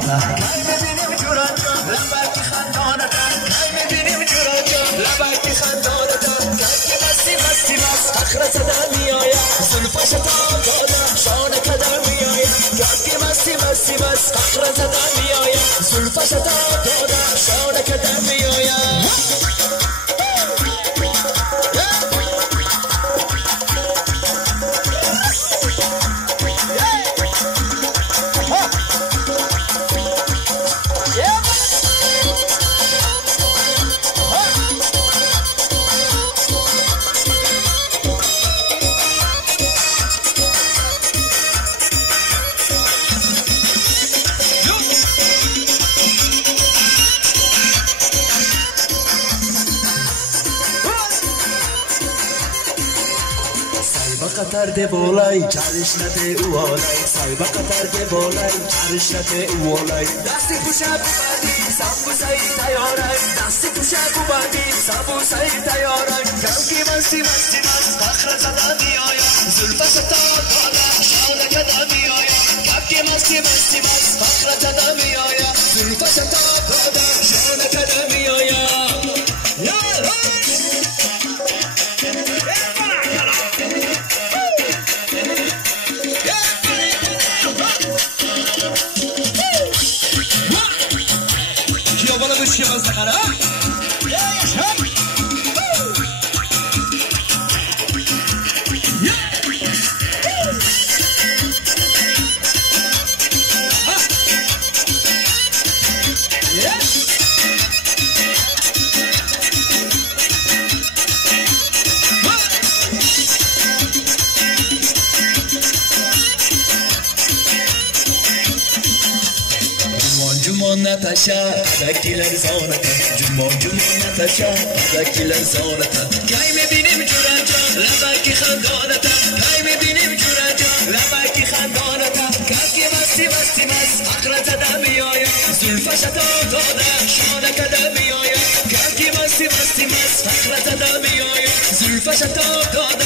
خندانته کی میبینیم جوران جان لبکی خندانته کی میبینیم جوران جان لبکی خندانته کی مستی مستی مست فخر زده میآید زلفش تا دادم شان کده میآید کی مستی مستی مست فخر زده میآید زلفش تا دادم شان کده میآید قطر ده بالای چارش نده اوالای سایب قطر ده بالای چارش نده اوالای دستی پوشه بودی سبوسای تیارای دستی پوشه بودی سبوسای تیارای جوکی مستی مستی مست فخر زده میآید زلفش تا داده شان کده میآید جوکی مستی مستی مست فخر زده میآید زلفش تا داده شان کده میآید Się rozgara. Natasha, adakiler zanata. Cuma Natasha, adakiler zanata. Kay mebinim juraja, labaki khandanata. Kay mebinim juraja, labaki khandanata. Kaki masti masti mas, akhra zada miaya. Zulfa shata dada, shana kada miaya. Kaki masti masti mas, akhra zada miaya. Zulfa shata dada.